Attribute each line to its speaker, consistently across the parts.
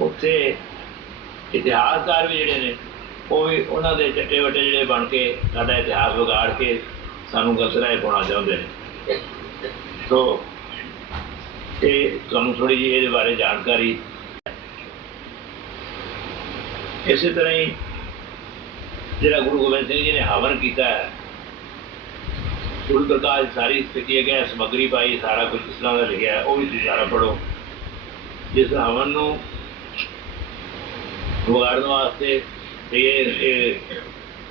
Speaker 1: ਉੱਥੇ ਇਤਿਹਾਸਕਾਰ ਵੀ ਜਿਹੜੇ ਨੇ, ਉਹ ਵੀ ਉਹਨਾਂ ਦੇ ਚੱਟੇ ਵੱਟੇ ਜਿਹੜੇ ਬਣ ਕੇ ਸਾਡਾ ਇਤਿਹਾਸ ਵਿਗਾੜ ਕੇ ਸਾਨੂੰ ਗਲਤ ਪਾਉਣਾ ਚਾਹੁੰਦੇ ਨੇ। ਸੋ, ਇਹ ਤੁਹਾਨੂੰ ਥੋੜੀ ਜਿਹੀ ਇਹਦੇ ਬਾਰੇ ਜਾਣਕਾਰੀ। ਇਸੇ ਤਰ੍ਹਾਂ ਹੀ ਜਿਹੜਾ ਗੁਰੂ ਗੋਬਿੰਦ ਸਿੰਘ ਜੀ ਨੇ ਹਵਨ ਕੀਤਾ ਹੈ, ਗੁਰੂ ਪ੍ਰਕਾਸ਼ ਸਾਰੀ ਸਥਿਤੀ ਹੈ, ਸਮਗਰੀ ਪਾਈ, ਸਾਰਾ ਕੁਝ ਇਸ ਤਰ੍ਹਾਂ ਦਾ ਲਿਖਿਆ ਉਹ ਵੀ ਤੁਸੀਂ ਸਾਰਾ ਪੜੋ ਜਿਸ ਹਵਨ ਨੂੰ ਵਿਗਾੜਨ ਵਾਸਤੇ ਇਹ ਇਹ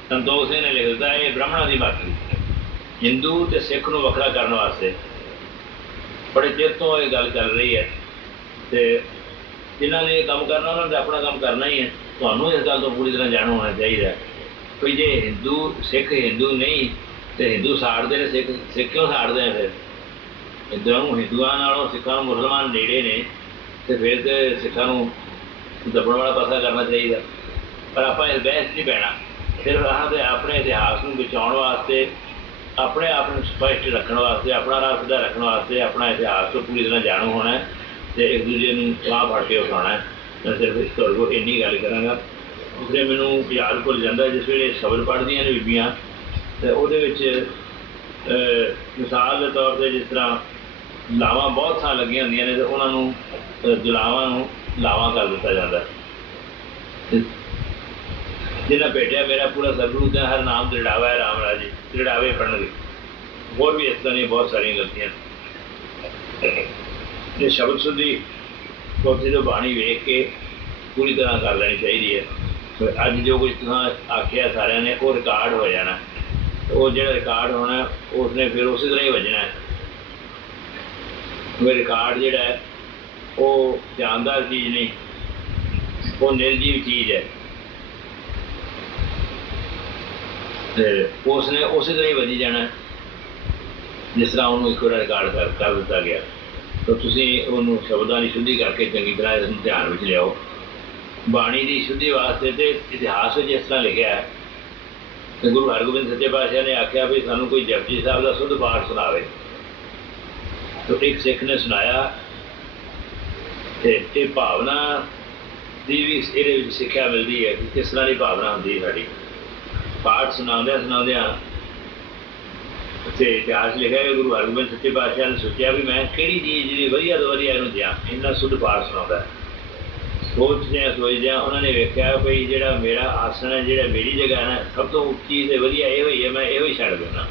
Speaker 1: ਸੰਤੋਖ ਸਿੰਘ ਨੇ ਲਿਖ ਦਿੱਤਾ, ਇਹ ਬ੍ਰਾਹਮਣਾਂ ਦੀ ਬਾਤ ਬਾਕੀ ਹਿੰਦੂ ਤੇ ਸਿੱਖ ਨੂੰ ਵੱਖਰਾ ਕਰਨ ਵਾਸਤੇ। ਬੜੇ ਚਿਰ ਤੋਂ ਇਹ ਗੱਲ ਚੱਲ ਰਹੀ ਹੈ। ਤੇ ਜਿਨ੍ਹਾਂ ਨੇ ਇਹ ਕੰਮ ਕਰਨਾ, ਉਹਨਾਂ ਨੇ ਆਪਣਾ ਕੰਮ ਕਰਨਾ ਹੀ ਹੈ। ਤੁਹਾਨੂੰ ਇਸ ਗੱਲ ਤੋਂ ਪੂਰੀ ਤਰ੍ਹਾਂ ਜਾਣੂ ਹੋਣਾ ਚਾਹੀਦਾ ਹੈ ਕੋਈ ਜੇ ਹਿੰਦੂ, ਸਿੱਖ ਹਿੰਦੂ ਨਹੀਂ, ਤੇ ਹਿੰਦੂ ਸਾੜਦੇ ਨੇ, ਸਿੱਖ ਸਿੱਖ ਕਿਉਂ ਸਾੜਦੇ ਨੇ ਫਿਰ? ਹਿੰਦੂਆਂ ਨੂੰ ਹਿੰਦੂਆਂ ਨਾਲੋਂ ਸਿੱਖਾਂ ਨੂੰ ਮੁਸਲਮਾਨ ਨੇੜੇ ਨੇ, ਤੇ ਫਿਰ ਤੇ ਸਿੱਖਾਂ ਨੂੰ ਦੱਬਣ ਵਾਲਾ ਪਾਸਾ ਕਰਨਾ ਚਾਹੀਦਾ। ਪਰ ਆਪਾਂ ਇਸ ਬਹਿਸ 'ਚ ਨਹੀਂ ਪੈਣਾ ਸਿਰਫ ਆਹ ਦੇ ਆਪਣੇ ਇਤਿਹਾਸ ਨੂੰ ਬਚਾਉਣ ਵਾਸਤੇ ਆਪਣੇ ਆਪ ਨੂੰ ਸਪਸ਼ਟ ਰੱਖਣ ਵਾਸਤੇ ਆਪਣਾ ਰਾਹ ਸਿੱਧਾ ਰੱਖਣ ਵਾਸਤੇ ਆਪਣਾ ਇਤਿਹਾਸ ਤੋਂ ਪੂਰੀ ਤਰ੍ਹਾਂ ਜਾਣੂ ਹੋਣਾ ਹੈ ਤੇ ਇੱਕ ਦੂਜੇ ਨੂੰ ਸਲਾਹ ਫੜ ਕੇ ਉਠਾਉਣਾ ਹੈ। ਮੈਂ ਸਿਰਫ ਇਸ ਤੁਹਾਡੇ ਕੋਲ ਇੰਨੀ ਗੱਲ ਕਰਾਂਗਾ। ਦੂਸਰੇ ਮੈਨੂੰ ਯਾਦ ਭੁੱਲ ਜਾਂਦਾ ਜਿਸ ਵੇਲੇ ਸ਼ਬਦ ਪੜ੍ਹਦੀਆਂ ਨੇ ਬੀਬੀਆਂ ਤੇ ਉਹਦੇ ਵਿੱਚ ਮਿਸਾਲ ਦੇ ਤੌਰ ਤੇ ਜਿਸ ਤਰ੍ਹਾਂ ਲਾਵਾਂ ਬਹੁਤ ਥਾਂ ਲੱਗੀਆਂ ਹੁੰਦੀਆਂ ਨੇ ਤੇ ਉਹਨਾਂ ਨੂੰ ਅਹ, ਦੁਲਾਵਾਂ ਨੂੰ ਲਾਵਾਂ ਕਰ ਦਿੱਤਾ ਜਾਂਦਾ ਹੈ। ਤੇ ਜਿਹਨਾਂ ਮੇਰਾ ਪੂਰਾ ਸਤਿਗੁਰੂ ਦਾ ਹਰ ਨਾਮ ਦ੍ਰਿੜਾਵਾ ਹੈ ਰਾਮ ਰਾਜੇ ਦ੍ਰਿੜਾਵੇ ਪੜਨਗੇ ਹੋਰ ਵੀ ਇਸ ਤਰ੍ਹਾਂ ਦੀਆਂ ਬਹੁਤ ਸਾਰੀਆਂ ਗਲਤੀਆਂ ਇਹ ਸ਼ਬਦ ਸੁਧੀ ਕੋਠੀ ਤੋਂ ਬਾਣੀ ਵੇਖ ਕੇ ਪੂਰੀ ਤਰ੍ਹਾਂ ਕਰ ਲੈਣੀ ਚਾਹੀਦੀ ਹੈ। ਤੇ ਅੱਜ ਜੋ ਕੁਝ ਤੁਸੀਂ ਆਖਿਆ ਸਾਰਿਆਂ ਨੇ, ਉਹ ਰਿਕਾਰਡ ਹੋ ਜਾਣਾ। ਉਹ ਜਿਹੜਾ ਰਿਕਾਰਡ ਹੋਣਾ, ਉਸਨੇ ਫਿਰ ਉਸੇ ਤਰ੍ਹਾਂ ਹੀ ਵੱਜਣਾ ਹੈ। ਉਹ ਰਿਕਾਰਡ ਜਿਹੜਾ ਹੈ ਉਹ ਜਾਨਦਾਰ ਚੀਜ਼ ਨਹੀਂ। ਉਹ ਨਿਰਜੀਵ ਚੀਜ਼ ਹੈ। ਤੇ ਉਸਨੇ ਉਸੇ ਤਰ੍ਹਾਂ ਹੀ ਵਧੀ ਜਾਣਾ। ਜਿਸ ਤਰ੍ਹਾਂ ਉਹਨੂੰ ਇੱਕ ਵਾਰ ਰਿਕਾਰਡ ਕਰ ਕਰ ਦਿੱਤਾ ਗਿਆ। ਤਾਂ ਤੁਸੀਂ ਉਹਨੂੰ ਸ਼ਬਦਾਂ ਦੀ ਸ਼ੁੱਧੀ ਕਰਕੇ ਚੰਗੀ ਤਰ੍ਹਾਂ ਇਸ ਨੂੰ ਧਿਆਨ ਵਿੱਚ ਲਿਆਓ। ਬਾਣੀ ਦੀ ਸ਼ੁੱਧੀ ਵਾਸਤੇ ਤੇ ਇਤਿਹਾਸ ਵਿੱਚ ਇਸ ਤਰ੍ਹਾਂ ਲਿਖਿਆ ਹੈ। ਕਿ ਗੁਰੂ ਹਰਗੋਬਿੰਦ ਸੱਚੇ ਪਾਤਸ਼ਾਹ ਨੇ ਆਖਿਆ ਵੀ ਸਾਨੂੰ ਕੋਈ ਜਪਜੀ ਸਾਹਿਬ ਦਾ ਸੁੱਧ ਪਾਠ ਸੁਣਾਵੇ। ਤਾਂ ਇੱਕ ਸਿੱਖ ਨੇ ਸੁਣਾਇਆ ਤੇ ਇਹ ਭਾਵਨਾ ਦੀ ਵੀ, ਇਹਦੇ ਵਿੱਚ ਸਿੱਖਿਆ ਮਿਲਦੀ ਹੈ ਕਿ ਕਿਸ ਤਰ੍ਹਾਂ ਦੀ ਭਾਵਨਾ ਹੁੰਦੀ ਹੈ ਸਾਡੀ। ਪਾਠ ਸੁਣਾਉਂਦਿਆਂ ਸੁਣਾਉਂਦਿਆਂ ਤੇ ਇਤਿਹਾਸ ਲਿਖਿਆ ਹੈ ਗੁਰੂ ਹਰਗੋਬਿੰਦ ਸੱਚੇ ਪਾਤਸ਼ਾਹ ਨੇ ਸੋਚਿਆ ਵੀ ਮੈਂ ਕਿਹੜੀ ਚੀਜ਼ ਜਿਹੜੀ ਵਧੀਆ ਤੋਂ ਵਧੀਆ ਇਹਨੂੰ ਦਿਆਂ, ਇੰਨਾ ਸੁੱਧ ਪਾਠ ਸੁਣਾਉਂਦਾ। ਹੈ। ਸੋਚਦਿਆਂ ਸੋਚਦਿਆਂ ਉਹਨਾਂ ਨੇ ਵੇਖਿਆ ਵੀ ਜਿਹੜਾ ਮੇਰਾ ਆਸਣ ਹੈ, ਜਿਹੜਾ ਮੇਰੀ ਜਗ੍ਹਾ ਹੈ, ਸਭ ਤੋਂ ਉੱਚੀ ਤੇ ਵਧੀਆ ਇਹੋ ਹੀ ਹੈ, ਮੈਂ ਇਹੋ ਹੀ ਛੱਡ ਦੇਣਾ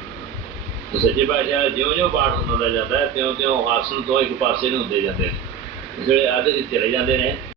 Speaker 1: ਸੱਚੇ ਪਾਤਸ਼ਾਹ ਜਿਉਂ-ਜਿਉਂ ਪਾਠ ਸੁਣਾਉਂਦਾ ਜਾਂਦਾ ਤਿਉਂ-ਤਿਉਂ ਆਸਣ ਤੋਂ ਇੱਕ ਪਾਸੇ ਨੂੰ ਹੁੰਦੇ ਜਾਂਦੇ ਨੇ। ਜਿਹੜੇ ਆਦੇ ਚਲੇ ਜਾਂਦੇ ਨੇ।